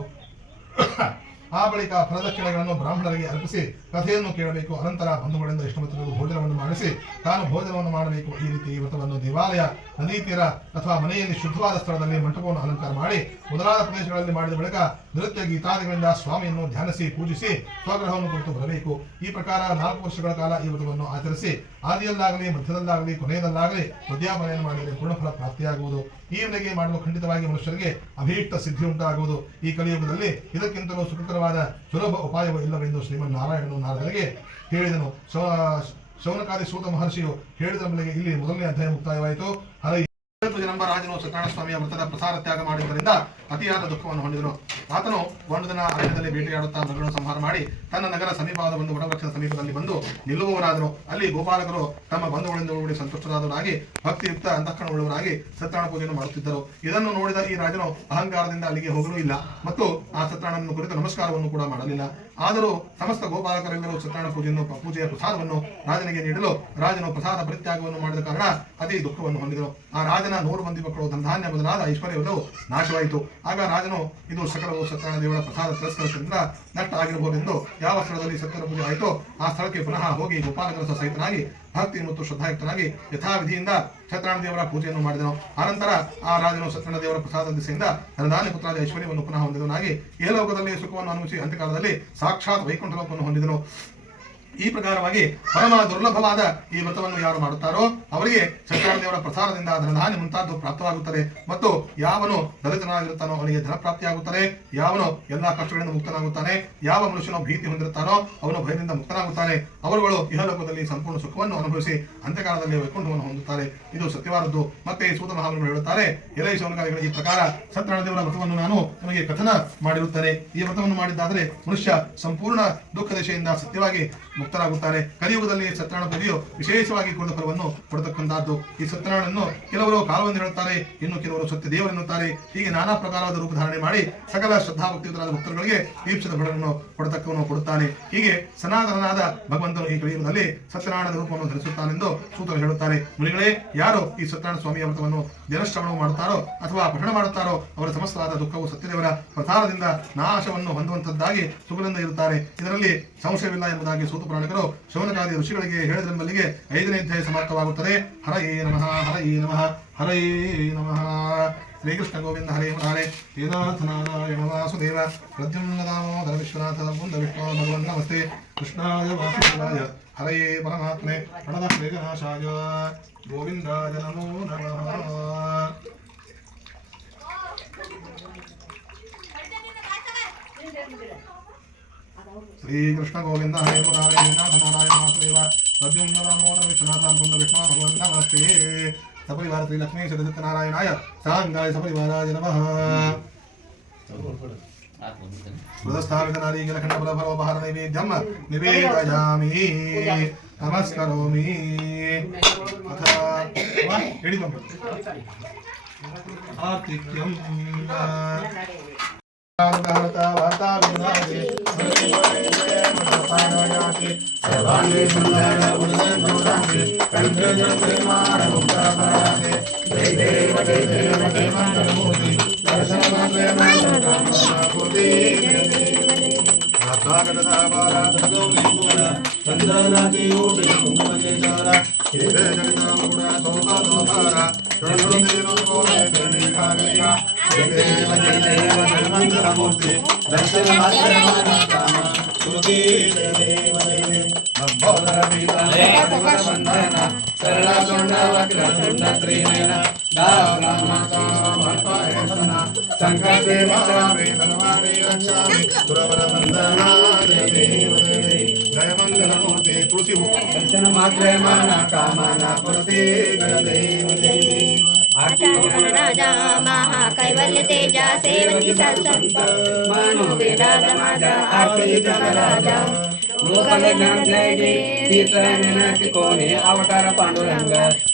ಆ ಬಳಿಕ ಪ್ರದಕ್ಷಿಣೆಗಳನ್ನು ಬ್ರಾಹ್ಮಣರಿಗೆ ಅರ್ಪಿಸಿ ಕಥೆಯನ್ನು ಕೇಳಬೇಕು. ಅನಂತರ ಬಂಧುಗಳಿಂದ ಇಷ್ಟಮತ್ತರಿಗೂ ಭೋಜನವನ್ನು ಮಾಡಿಸಿ ತಾನು ಭೋಜನವನ್ನು ಮಾಡಬೇಕು. ಈ ರೀತಿ ಈ ವ್ರತವನ್ನು ದೇವಾಲಯ, ನದಿ ತೀರ ಅಥವಾ ಮನೆಯಲ್ಲಿ ಶುದ್ಧವಾದ ಸ್ಥಳದಲ್ಲಿ ಮಂಟಪವನ್ನು ಅಲಂಕಾರ ಮಾಡಿ ಮೊದಲಾದ ಪ್ರದೇಶಗಳಲ್ಲಿ ಮಾಡಿದ ಬಳಿಕ ನೃತ್ಯ ಗೀತಾದಿಗಳಿಂದ ಸ್ವಾಮಿಯನ್ನು ಧ್ಯಾನಿಸಿ ಪೂಜಿಸಿ ಸ್ವಗ್ರಹವನ್ನು ಕುರಿತು ಬರಬೇಕು. ಈ ಪ್ರಕಾರ 4 ವರ್ಷಗಳ ಕಾಲ ಈ ವ್ರತವನ್ನು ಆಚರಿಸಿ ಆದಿಯಲ್ಲಾಗಲಿ ಮಧ್ಯದಲ್ಲಾಗಲಿ ಕೊನೆಯದಲ್ಲಾಗಲಿ ಉದ್ಯಾಪನೆಯನ್ನು ಮಾಡಿದರೆ ಪೂರ್ಣಫಲ ಪ್ರಾಪ್ತಿಯಾಗುವುದು. ಈ ವೇಳೆಗೆ ಮಾಡಲು ಖಂಡಿತವಾಗಿ ಮನುಷ್ಯರಿಗೆ ಅಭೀಷ್ಟ ಸಿದ್ಧಿ ಉಂಟಾಗುವುದು. ಈ ಕಲಿಯುಗದಲ್ಲಿ ಇದಕ್ಕಿಂತಲೂ ಸುಖಕರವಾದ ಸುಲಭ ಉಪಾಯವೂ ಇಲ್ಲವೆಂದು ಶ್ರೀಮನ್ ನಾರಾಯಣನು ನಾರದರಿಗೆ ಹೇಳಿದನು. ಶೌನಕಾದಿ ಸೂತ ಮಹರ್ಷಿಯು ಹೇಳಿದ ಮೇಲೆ ಇಲ್ಲಿ ಮೊದಲನೇ ಅಧ್ಯಾಯ ಮುಕ್ತಾಯವಾಯಿತು. ಜಗದಂಬ ರಾಜನು ಸತ್ಯನಾರಾಯಣ ಸ್ವಾಮಿಯ ವ್ರತದ ಪ್ರಸಾರ ತ್ಯಾಗ ಮಾಡಿದ್ದರಿಂದ ಅತಿಯಾದ ದುಃಖವನ್ನು ಹೊಂದಿದನು. ಆತನು ಒಂದು ದಿನ ಅರಣ್ಯದಲ್ಲಿ ಬೇಟೆಯಾಡುತ್ತಾ ಮೃಗಗಳನ್ನು ಸಂಹಾರ ಮಾಡಿ ತನ್ನ ನಗರ ಸಮೀಪವಾದ ಒಂದು ವಟವೃಕ್ಷದ ಸಮೀಪದಲ್ಲಿ ಬಂದು ನಿಲ್ಲುವವರಾದರು. ಅಲ್ಲಿ ಗೋಪಾಲಕರು ತಮ್ಮ ಬಂಧುಗಳಿಂದ ಕೂಡಿ ಸಂತುಷ್ಟರಾದವರಾಗಿ ಭಕ್ತಿಯುಕ್ತ ಅಂತಃಕರಣವುಳ್ಳವರಾಗಿ ಸತ್ಯನಾರಾಯಣ ಪೂಜೆಯನ್ನು ಮಾಡುತ್ತಿದ್ದರು. ಇದನ್ನು ನೋಡಿದ ಈ ರಾಜನು ಅಹಂಕಾರದಿಂದ ಅಲ್ಲಿಗೆ ಹೋಗಲೂ ಇಲ್ಲ ಮತ್ತು ಆ ಸತ್ಯನಾರಾಯಣನ ಕುರಿತು ನಮಸ್ಕಾರವನ್ನು ಕೂಡ ಮಾಡಲಿಲ್ಲ. ಆದರೂ ಸಮಸ್ತ ಗೋಪಾಲಕರೆಲ್ಲರೂ ಸತ್ಯನಾರಾಯಣ ಪೂಜೆಯ ಪ್ರಸಾದವನ್ನು ರಾಜನಿಗೆ ನೀಡಲು ರಾಜನು ಪ್ರಸಾದ ಪರಿತ್ಯಾಗವನ್ನು ಮಾಡಿದ ಕಾರಣ ಅತಿ ದುಃಖವನ್ನು ಹೊಂದಿದರು. ಆ ರಾಜನ 100 ಮಂದಿ ಮಕ್ಕಳು ಧನಧಾನ್ಯ ಮೊದಲಾದ ಐಶ್ವರ್ಯವೆಲ್ಲವೂ ನಾಶವಾಯಿತು. ಆಗ ರಾಜನು ಇದು ಸಕಲವು ಸತ್ಯನಾರಾಯಣ ದೇವರ ಪ್ರಸಾದ ತಿರಸ್ಕರಿಸಿದ್ರಿಂದ ನಷ್ಟ ಆಗಿರಬಹುದೆಂದು ಯಾವ ಸ್ಥಳದಲ್ಲಿ ಸತ್ಯನ ಪೂಜೆ ಆಯಿತೋ ಆ ಸ್ಥಳಕ್ಕೆ ಪುನಃ ಹೋಗಿ ಗೋಪಾಲಕರ ಸಹಿತನಾಗಿ ಭಕ್ತಿ ಮತ್ತು ಶ್ರದ್ಧಾಯುಕ್ತನಾಗಿ ಯಥಾವಿಧಿಯಿಂದ ಸತ್ಯನಾರಾಯಣ ದೇವರ ಪೂಜೆಯನ್ನು ಮಾಡಿದನು. ಆನಂತರ ಆ ರಾಜನು ಸತ್ಯನಾರಾಯಣ ದೇವರ ಪ್ರಸಾದ ದಿಸೆಯಿಂದ ಧನಧಾನ್ಯ ಪುತ್ರಾದಿ ಐಶ್ವರ್ಯವನ್ನು ಪುನಃ ಹೊಂದಿದವನಾಗಿ ಈ ಲೋಕದಲ್ಲಿ ಸುಖವನ್ನು ಅನುಭವಿಸಿ ಅಂತ್ಯಕಾಲದಲ್ಲಿ ಸಾಕ್ಷಾತ್ ವೈಕುಂಠ ಲೋಕವನ್ನು ಹೊಂದಿದನು. ಈ ಪ್ರಕಾರವಾಗಿ ಪರಮ ದುರ್ಲಭವಾದ ಈ ವ್ರತವನ್ನು ಯಾರು ಮಾಡುತ್ತಾರೋ ಅವರಿಗೆ ಸತ್ಯನಾರಾಯಣ ದೇವರ ಪ್ರಸಾರದಿಂದ ಧನಧಾನ್ಯ ಮುಂತಾದ್ದು ಪ್ರಾಪ್ತವಾಗುತ್ತದೆ ಮತ್ತು ಯಾವನು ದಲಿತನಾಗಿರುತ್ತಾನೋ ಅವನಿಗೆ ಧನ ಪ್ರಾಪ್ತಿಯಾಗುತ್ತದೆ. ಯಾವನು ಎಲ್ಲಾ ಕಷ್ಟಗಳಿಂದ ಮುಕ್ತನಾಗುತ್ತಾನೆ, ಯಾವ ಮನುಷ್ಯನೋ ಭೀತಿ ಹೊಂದಿರುತ್ತಾನೋ ಅವನು ಭಯದಿಂದ ಮುಕ್ತನಾಗುತ್ತಾನೆ. ಅವರುಗಳು ಇಹಲೋಕದಲ್ಲಿ ಸಂಪೂರ್ಣ ಸುಖವನ್ನು ಅನುಭವಿಸಿ ಅಂತ್ಯಕಾಲದಲ್ಲಿ ವೈಕುಂಠವನ್ನು ಹೊಂದುತ್ತಾರೆ. ಇದು ಸತ್ಯವಾದದ್ದು. ಮತ್ತೆ ಈ ಸೂತ ಮಹಾಮುನಿಗಳು ಹೇಳುತ್ತಾರೆ, ಎಲೈ ಶೌನಕಾದಿಗಳ ಈ ಪ್ರಕಾರ ಸತ್ಯನಾರಾಯಣ ದೇವರ ವ್ರತವನ್ನು ನಾನು ನಿಮಗೆ ಕಥನ ಮಾಡಿರುತ್ತೇನೆ. ಈ ವ್ರತವನ್ನು ಮಾಡಿದ್ದಾದರೆ ಮನುಷ್ಯ ಸಂಪೂರ್ಣ ದುಃಖ ದಶೆಯಿಂದ ಸತ್ಯವಾಗಿ ಮುಕ್ತರಾಗುತ್ತಾರೆ. ಕಲಿಯುಗದಲ್ಲಿ ಸತ್ಯನಾರಾಯಣ ಪೂಜೆಯು ವಿಶೇಷವಾಗಿ ಕೊಡುವ ಫಲವನ್ನು ಕೊಡತಕ್ಕಂತಹದ್ದು. ಈ ಸತ್ಯನಾರಾಯಣನ್ನು ಕೆಲವರು ಕಾಲವೆಂದು ಹೇಳುತ್ತಾರೆ, ಇನ್ನು ಕೆಲವರು ಸತ್ಯ ದೇವರೆನ್ನುತ್ತಾರೆ. ಹೀಗೆ ನಾನಾ ಪ್ರಕಾರವಾದ ರೂಪ ಧಾರಣೆ ಮಾಡಿ ಸಕಲ ಶ್ರದ್ಧಾಭಕ್ತಿಯುತರಾದ ಭಕ್ತರುಗಳಿಗೆ ದೀಕ್ಷಿತ ಫಲವನ್ನು ಕೊಡತಕ್ಕವನು ಕೊಡುತ್ತಾನೆ. ಹೀಗೆ ಸನಾತನನಾದ ಭಗವಂತನು ಈ ಕಲಿಯುಗದಲ್ಲಿ ಸತ್ಯನಾರಾಯಣದ ರೂಪವನ್ನು ಧರಿಸುತ್ತಾನೆಂದು ಸೂತರು ಹೇಳುತ್ತಾರೆ. ಮುನಿಗಳೇ, ಯಾರು ಈ ಸತ್ಯನಾರಾಯಣ ಸ್ವಾಮಿಯ ವ್ರತವನ್ನು ಜನಶ್ರವಣ ಮಾಡುತ್ತಾರೋ ಅಥವಾ ಪಠಣ ಮಾಡುತ್ತಾರೋ ಅವರ ಸಮಸ್ತವಾದ ದುಃಖವು ಸತ್ಯದೇವರ ಪ್ರಸಾರದಿಂದ ನಾಶವನ್ನು ಹೊಂದುವಂತದ್ದಾಗಿ ಸುಖದಿಂದ ಇರುತ್ತಾರೆ. ಇದರಲ್ಲಿ ಸಂಶಯವಿಲ್ಲ ಎಂಬುದಾಗಿ ಸೂತ ಪುರಾಣಿಕರು ಶೌನಕಾದಿ ಋಷಿಗಳಿಗೆ ಹೇಳಿದರೆಂಬಲ್ಲಿಗೆ 5ನೇ ಅಧ್ಯಾಯ ಸಮಾಪ್ತವಾಗುತ್ತದೆ. ಹರಯೇ ನಮಃ, ಹರಯೇ ನಮಃ, ಹರಯೇ ನಮಃ. ಶ್ರೀಕೃಷ್ಣ ಗೋವಿಂದ ಹರೇ ಮುರಾರೇ. ವೇದಾಂತ ನಾರಾಯಣ ವಾಸುದೇವ ಪ್ರದ್ಯುಮ್ನ ದಾಮೋದರ ವಿಶ್ವನಾಥ ಮುಂದ ವಿಷ್ಣು ಭಗವನ್ ನಮಸ್ತೆ. ಕೃಷ್ಣಾಯ ವಾಸುದೇವಾಯ ಹರಯೇ ಪರಮಾತ್ಮೆ ಪ್ರಣದ ವೇಗನಾಶಾಯ ಗೋವಿಂದಾಯ ನಮೋ ನಮಃ. ಶ್ರೀಕೃಷ್ಣ ಗೋವಿಂದ ಹರೇ ಮುರಾರೇ. ವೇದಾಂತ ನಾರಾಯಣ ವಾಸುದೇವ ಪ್ರದ್ಯುಮ್ನ ದಾಮೋದರ ವಿಶ್ವನಾಥ ಮುಂದ ವಿಷ್ಣು ಭಗವನ್ ನಮಸ್ತೆ. ಸಪರಿವಾರ ಶ್ರೀ ಲಕ್ಷ್ಮೀ ಸತ್ಯನಾರಾಯಣಾಯ ಸಾಂಗಾಯ ಸಪರಿವಾರಾಯ ನಮಃ. ಹೃದಸ್ಥಾಪಿತ ನಾರೀಗಲ ಖಂಡಬಲ ಭರೋಪಹಾರ ನೈವೇದ್ಯಂ ನಿವೇದಯಾಮಿ ನಮಸ್ಕರೋಮಿ. ಆರ್ತಿಕ್ಯಂ ಕುರುತಿ ಜಗದೇವನೇ ಲಂಬೋದರ ಪೀತಾಂಬರ ವಂದನ ಸರಳ ಚಂಡ ವಕ್ರ ಚಂಡ ತ್ರಿನಯನ ಸಂಕಟೇ ಮಾರಾಮೇ ಧರ್ಮಾಣಿ ರಕ್ಷಾಮಿ ಸುರವರ ವಂದನಾ ಜಗದೇವನೇ ಜಯ ಮಂಗಲ ಮೂರ್ತಿ ತುಳಸಿ ದರ್ಶನ ಮಾತ್ರ ಮಾನ ಕಾಮನ ಕುರುತಿ ಜಗದೇವನೇ राजा महाकैवल्य तेजा सेवकी सत्संत मनो वेदांत माजा आरती जन राजा लोकले ज्ञान जय तीर्थाने कोणे अवतार पांडुरंग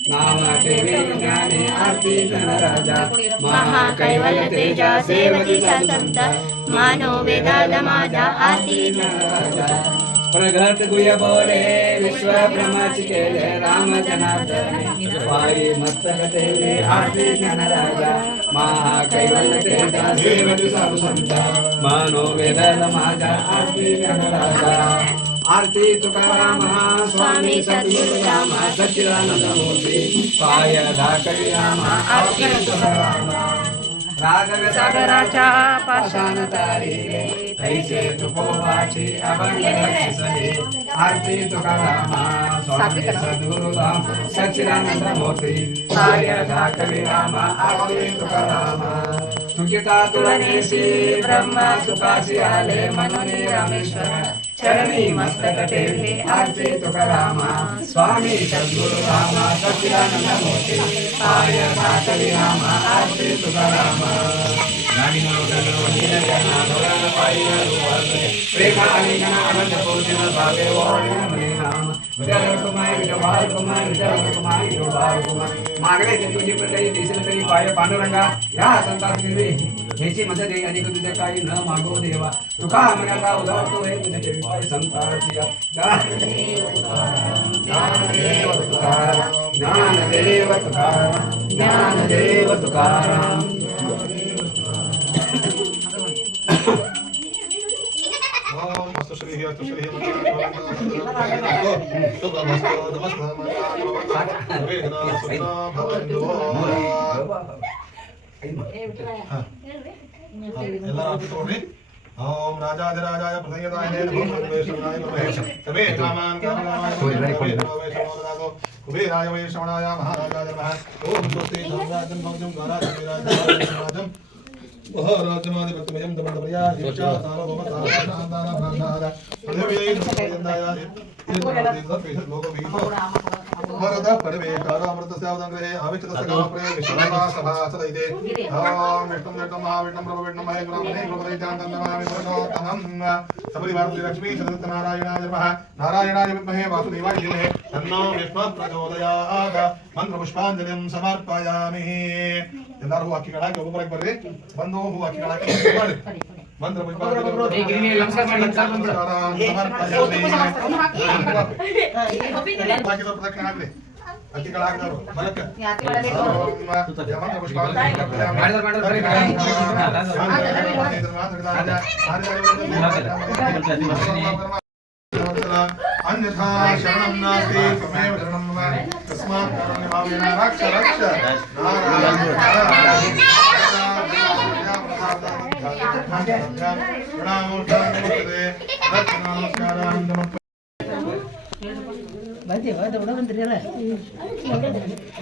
नामाचे ज्ञाने आरती जन राजा महाकैवल्य तेजा सेवकी सत्संत मनो वेदांत माजा आरती जन राजा प्रगट गुय बोले विश्व ब्रह्माची केले राम जनार्दन पायी मस्तक तेले आरती जन राजा महाकैवल्य तेजा सेवकी साधु संत मनो वेदांत माजा आरती जन राजा आरती तुकाराम स्वामी सद्गुरु राम सच्चिदानंद मूर्ति पाय धाकरी राम आरती तुकाराम राघव सागराच्या पाषाण तारिले ऐसे तुकोबाची अभंग रक्षिसले आरती तुकाराम स्वामी सद्गुरु राम सच्चिदानंद मूर्ति पाय धाकरी राम आरती तुकाराम तुकिता तुळनेशी ब्रह्मा तुकाशी आले मनोनी रामेश्वर चरणी मस्तक ठेवले आरती तुकाराम स्वामी सद्गुरु राम सच्चिदानंद मूर्ति पाय धाकरी राम आरती तुकाराम प्रेम अलिंगन अनंत पूजन भावे ओम हरे राम विद्याधर कुमार विद्यावाल कुमार विद्याधर कुमार विद्यावाल कुमार मागणे ते तुझी प्रति दिसेल तरी पाय पांडुरंगा या संताप निर्वे हेची मदत दे अनेक तुझे काही न मागो देवा तुका मनाला उदारतो हे तुझे देवी पाय संताचिया ज्ञानदेव तुकाराम ज्ञानदेव तुकाराम ओम अस्तु श्रीः अस्तु श्रीः शुभमस्तु नमस्ते वेदना सुना भवन्तु ಎಲ್ಲ ತಗೊಳ್ಳಿ ಓಂ ರಾಜಾಧಿರಾಜಾಯ ಪ್ರಸನ್ನದಾಯ ನಮಃ ಸರ್ವೇಶ್ವರಾಯ ಪರಮೇಶ ತಮೇ ಕಾಮಾನ್ ಕಾಮನಾಯ ಕುಬೇರಾಯ ವೈಶ್ರವಣಾಯ ಮಹಾರಾಜಾಯ ನಮಃ ಓಂ ಸ್ವಸ್ತಿ ಸಾಮ್ರಾಜ್ಯಂ ಭವಜಂ ದ್ವಾರಾಜಂ ಮಹಾರಾಜಮಾಧಿಪತ್ಯಮಯಂ ದಮಂಡಮಯ ದೀಕ್ಷಾ ಸಾರ್ವಭೌಮ ಸಾರಸಾಂತಾನ ಬ್ರಹ್ಮಾದ ಪೃಥಿವ್ಯೈ ನಮಃ ಲೋಕವೀತೋ ವರದ ಪರಿವೇಕಾರಾಮೃತ ಸ್ಯಾವದಂಗ್ರಹೇ ಅವಿಚಿತಸ್ಯ ಕಾಮಪ್ರೇ ವಿಶ್ವನಾಥ ಸಭಾಸದೈತೆ ಓಂ ವಿಷ್ಣುಂ ವಿಷ್ಣುಂ ಮಹಾವಿಷ್ಣುಂ ಪ್ರಭು ವಿಷ್ಣುಂ ಮಹೇ ಗುಣಮಹೇ ಗುಣಪದೈತ್ಯಾಂತಂ ನಮಾಮಿ ಪುರುಷೋತ್ತಮಂ ಸಪರಿವಾರದಲ್ಲಿ ಲಕ್ಷ್ಮೀ ಸದಸ್ಯ ನಾರಾಯಣಾಯ ನಮಃ ನಾರಾಯಣಾಯ ವಿದ್ಮಹೇ ವಾಸುದೇವಾಯ ಧೀಮಹಿ ತನ್ನೋ ವಿಷ್ಣುಃ ಪ್ರಚೋದಯಾತ್ ಮಂತ್ರ ಪುಷ್ಪಾಂಜಲಿಂ ಸಮರ್ಪಯಾಮಿ ಎಲ್ಲರೂ ಹೂ ಅಕ್ಕಿಗಳಾಗಿ ಒಬ್ಬೊಬ್ಬರಿಗೆ ಬರ್ರಿ ಬಂದು ಹೂ ಅಕ್ಕಿಗಳಾಗಿ ಮಾಡಿ ಮಂತ್ರ ಪುಷ್ಪಾಂಜಲಿ ಪ್ರದಕ್ಷಿಣೆ ಆಗ್ಲಿ ಅಕ್ಕಿಗಳಾಗಿದವರು ಬಲಕ್ಕೆ ಮಂತ್ರ ಪುಷ್ಪಾಂಜಲಿ अन्यथा शरणं नास्ति त्वमेव शरणं मम तस्मात् कारुण्यभावेन रक्ष रक्ष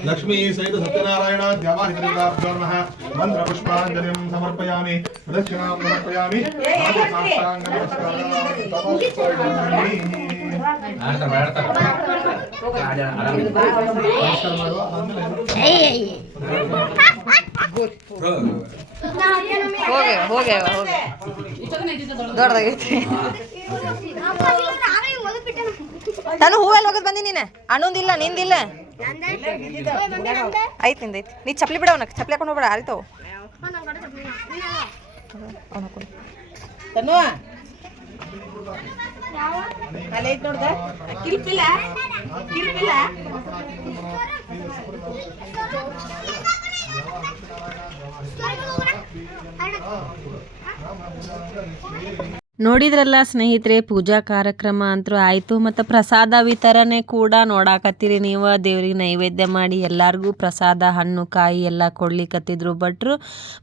लक्ष्मी सहित सत्यनारायण द्यावाहितदेवताभ्यो नमः मंत्र पुष्पांजलिं समर्पयामि प्रदक्षिणां समर्पयामि ಹೋಗೆ ದೊಡ್ಡದಾಗೈತಿ ನಾನು ಹೂವೆಲ್ಲ ಹೋಗೋದು ಬಂದಿ ನೀನು ಅಣ್ಣಂದಿಲ್ಲ ನಿಂದಿಲ್ಲ ಐತಿ ನಿಂದೈತಿ ನೀ ಚಪ್ಲಿ ಬಿಡ ಅವನಕ್ಕೆ ಚಪ್ಲಿ ಹಾಕೊಂಡು ಹೋಗ್ಬೇಡ ಆರಿತಾವ ಅಲ್ಲೇ ಐತಿ ನೋಡ್ದ ಕಿಲ್ಪಿಲ್ಲ ನೋಡಿದ್ರಲ್ಲ ಸ್ನೇಹಿತರೆ, ಪೂಜಾ ಕಾರ್ಯಕ್ರಮ ಅಂತೂ ಆಯಿತು. ಮತ್ತು ಪ್ರಸಾದ ವಿತರಣೆ ಕೂಡ ನೋಡಾಕತ್ತೀರಿ ನೀವು. ದೇವ್ರಿಗೆ ನೈವೇದ್ಯ ಮಾಡಿ ಎಲ್ಲರಿಗೂ ಪ್ರಸಾದ ಹಣ್ಣು ಕಾಯಿ ಎಲ್ಲ ಕೊಡ್ಲಿಕ್ಕತ್ತಿದ್ರು ಭಟ್ರು.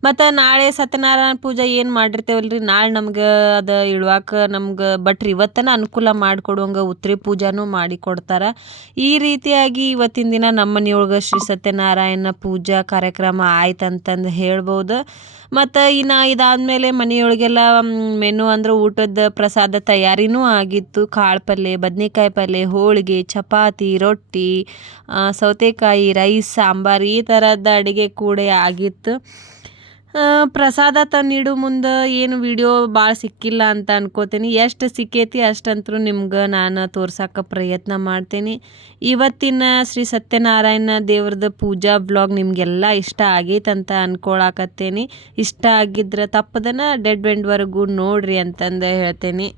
ಮತ್ತು ನಾಳೆ ಸತ್ಯನಾರಾಯಣ ಪೂಜೆ ಏನು ಮಾಡಿರ್ತೇವಲ್ರಿ, ನಾಳೆ ನಮ್ಗೆ ಅದು ಇಡುವಾಕ ನಮ್ಗೆ ಭಟ್ರು ಇವತ್ತನ ಅನುಕೂಲ ಮಾಡಿಕೊಡುವಂಗೆ ಉತ್ರಿ ಪೂಜಾನೂ ಮಾಡಿ ಕೊಡ್ತಾರೆ. ಈ ರೀತಿಯಾಗಿ ಇವತ್ತಿನ ದಿನ ನಮ್ಮ ಮನೆಯೊಳಗೆ ಶ್ರೀ ಸತ್ಯನಾರಾಯಣ ಪೂಜಾ ಕಾರ್ಯಕ್ರಮ ಆಯ್ತಂತಂದು ಹೇಳ್ಬೋದು. ಮತ್ತು ಇನ್ನು ಇದಾದಮೇಲೆ ಮನೆಯೊಳಗೆಲ್ಲ ಮೆನು ಅಂದ್ರೆ ಊಟದ ಪ್ರಸಾದ ತಯಾರಿನೂ ಆಗಿತ್ತು. ಕಾಳು ಪಲ್ಯ, ಬದ್ನೆಕಾಯಿ ಪಲ್ಯ, ಹೋಳಿಗೆ, ಚಪಾತಿ, ರೊಟ್ಟಿ, ಸೌತೆಕಾಯಿ, ರೈಸ್, ಸಾಂಬಾರು ಈ ಥರದ ಅಡುಗೆ ಕೂಡ ಆಗಿತ್ತು. ಪ್ರಸಾದ ತಂದಿಡು ಮುಂದೆ ಏನು ವಿಡಿಯೋ ಭಾಳ ಸಿಕ್ಕಿಲ್ಲ ಅಂತ ಅನ್ಕೋತೀನಿ. ಎಷ್ಟು ಸಿಕ್ಕೈತಿ ಅಷ್ಟಂತರೂ ನಿಮ್ಗೆ ನಾನು ತೋರ್ಸೋಕೆ ಪ್ರಯತ್ನ ಮಾಡ್ತೀನಿ. ಇವತ್ತಿನ ಶ್ರೀ ಸತ್ಯನಾರಾಯಣ ದೇವ್ರದ್ದು ಪೂಜಾ ವ್ಲಾಗ್ ನಿಮಗೆಲ್ಲ ಇಷ್ಟ ಆಗೈತಂತ ಅನ್ಕೊಳಕತ್ತೇನೆ. ಇಷ್ಟ ಆಗಿದ್ರೆ ತಪ್ಪದನ ಡೆಡ್ ಎಂಡ್ವರೆಗೂ ನೋಡ್ರಿ ಅಂತಂದು ಹೇಳ್ತೇನೆ.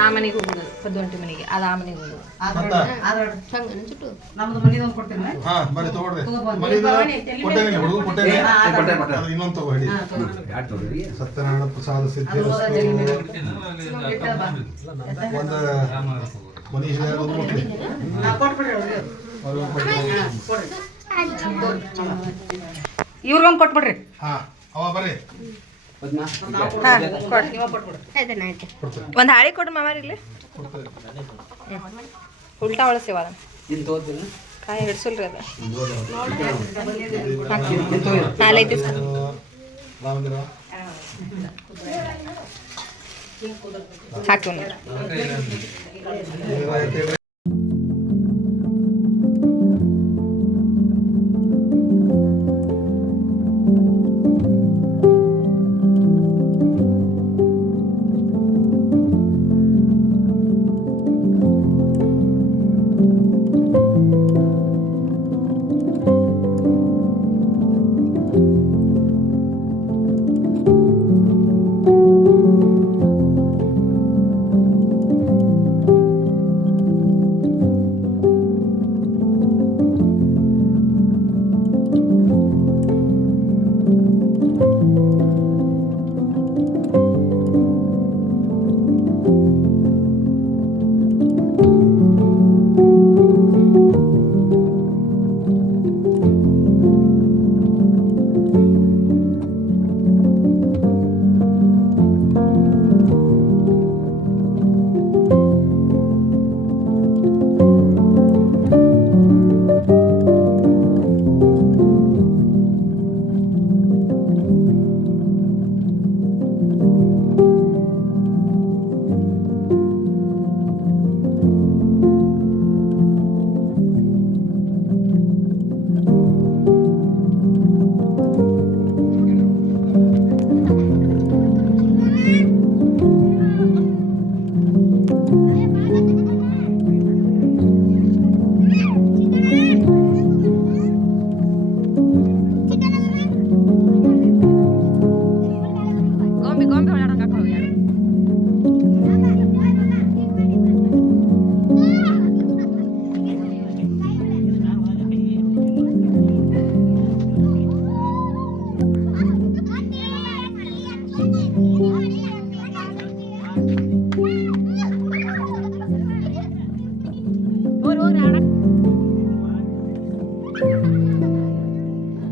ಆ ಮನೆಗೆ ಹೋಗುದು, ಪದ್ದೊಂಟಿ ಮನೆಗೆ, ಅದು ಆ ಮನೆಗೆ ಹೋಗುದು. ನಮ್ದು ಮನಿದೊಂದು ಕೊಡ್ತೇನೆ. ಹಾ ಬರೀ ತಗೊಳ್ರಿ. ಮನಿದ ಕೊಟ್ಟೇನೆ, ಹುಡುಗ ಕೊಟ್ಟೇನೆ. ಅದು ಇನ್ನೊಂದು ತಗೋ ಹಿಡಿ. ಸತ್ಯನಾರಾಯಣ ಪ್ರಸಾದ ಸಿದ್ಧಿರಸ್ತು. ಒಂದು ಮನಿ ಹಿರಿಯರು ಒಂದು ಕೊಟ್ರಿ. ಇವ್ರಿಗೊಂದು ಕೊಟ್ಬಿಡ್ರಿ. ಹಾ ಅವ ಬರ್ರಿ. ಒಂದು ಹಾಳಿ ಕೊಡ್ರಿ ಮಾಮಾರಿ ಇಲ್ಲಿ. ಉಲ್ಟಾ ಒಳಸೇವ ಕಾಯಿ ಹಿಡ್ಸಲ್ರಿ ಅದ. ನಾಲ್ಕೈದು ಹಾಕಿ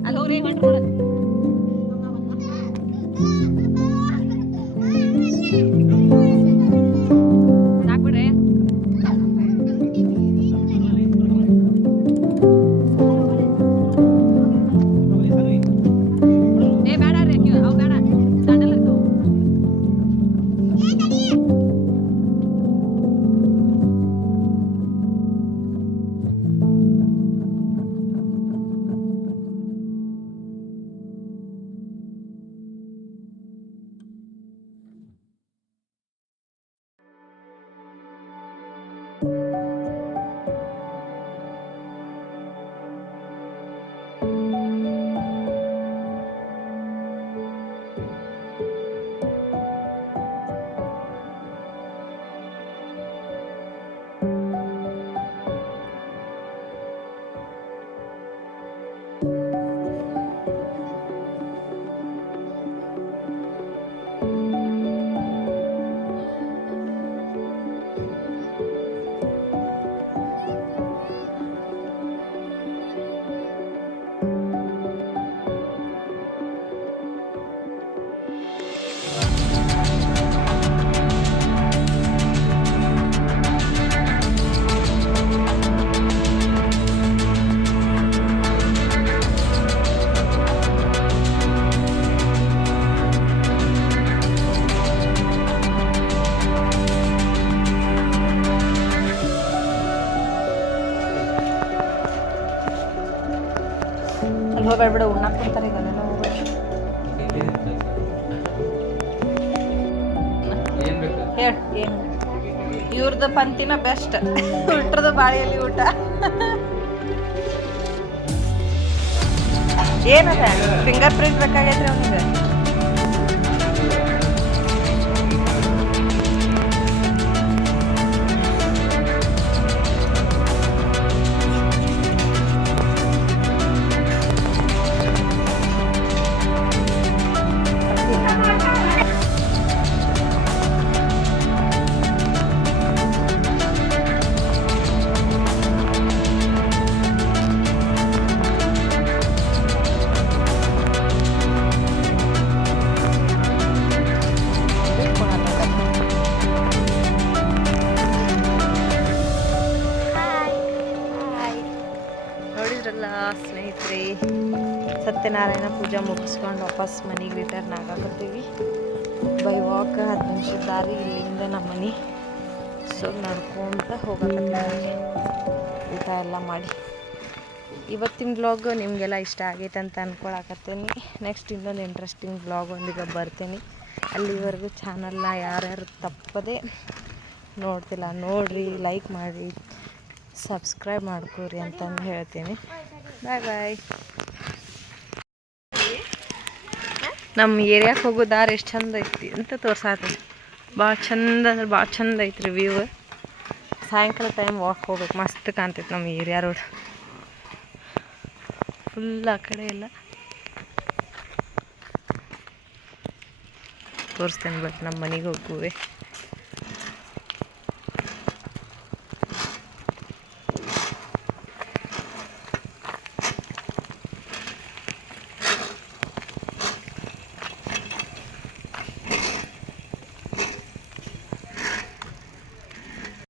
ಅಲ್ಲಿ ಹೋಗ್ರಿ ಹೊಂಟ್ರ ಸಾಕ್ಬಿಡ್ರಿ ಏ ಬೇಡ ರೀ ಅವು ಬೇಡ ಸ್ಯಾಂಡಲ್ ಇರ್ತಾವ ಅಲ್ಲಿ ಹೋಗ್ಬೇಡ ಉಣ್ಣಾಕ್ ಕೊಡ್ತಾರೆ ಈಗ ಅಲ್ಲೆಲ್ಲ ಹೋಗ್ಬೇಡ ಏನ್ ಬೇಕು ಹೇಳ ಏನು ಇವ್ರದ್ದು ಪಂಕ್ತಿನ ಬೆಸ್ಟ್ ಉಲ್ಟ್ರದ್ದು ಬಾಳೆಯಲ್ಲಿ ಊಟ ಏನದ ಫಿಂಗರ್ ಪ್ರಿಂಟ್ ಬೇಕಾಗೈತ್ರಿ ಅವನಿಗೆ ನೋಡಿದ್ರಲ್ಲ ಸ್ನೇಹಿತರೆ ಸತ್ಯನಾರಾಯಣ ಪೂಜೆ ಮುಗಿಸ್ಕೊಂಡು ವಾಪಸ್ ಮನೆಗೆ ರಿಟರ್ನ್ ಆಗಾಕತ್ತೀವಿ ಬೈ ವಾಕ್ 10 ನಿಮಿಷದ ದಾರಿ ಇಲ್ಲಿಂದ ನಮ್ಮ ಮನೆ ಸೊ ನಡ್ಕೊಂತ ಹೋಗಕತ್ತೀವಿ ಊಟ ಎಲ್ಲ ಮಾಡಿ ಇವತ್ತಿನ ಬ್ಲಾಗ್ ನಿಮಗೆಲ್ಲ ಇಷ್ಟ ಆಗೈತೆ ಅಂತ ಅಂದ್ಕೊಳಕತ್ತೀನಿ ನೆಕ್ಸ್ಟ್ ಇನ್ನೊಂದು ಇಂಟ್ರೆಸ್ಟಿಂಗ್ ಬ್ಲಾಗ್ ಒಂದಿಗೆ ಬರ್ತೀನಿ ಅಲ್ಲಿವರೆಗೂ ಚಾನಲ್ನ ಯಾರ್ಯಾರು ತಪ್ಪದೆ ನೋಡ್ತಿಲ್ಲ ನೋಡಿರಿ ಲೈಕ್ ಮಾಡಿರಿ ಸಬ್ಸ್ಕ್ರೈಬ್ ಮಾಡ್ಕೋರಿ ಅಂತಂದು ಹೇಳ್ತೀನಿ ಬಾಯ್ ಬಾಯ್ ನಮ್ಮ ಏರಿಯಾಕ್ಕೆ ಹೋಗೋ ದಾರಿ ಎಷ್ಟು ಚಂದ ಐತಿ ಅಂತ ತೋರ್ಸಾತೀನಿ ಭಾಳ ಚಂದ ಅಂದ್ರೆ ಭಾಳ ಚಂದ ಐತ್ರಿ ವ್ಯೂ ಸಾಯಂಕಾಲ ಟೈಮ್ ವಾಕ್ ಹೋಗ್ಬೇಕು ಮಸ್ತ್ ಕಾಣ್ತೈತೆ ನಮ್ಮ ಏರಿಯಾ ರೋಡ್ ಫುಲ್ ಆ ಕಡೆ ಎಲ್ಲ ತೋರಿಸ್ತೇನೆ ಬಟ್ ನಮ್ಮ ಮನೆಗೆ ಹೋಗುವೆ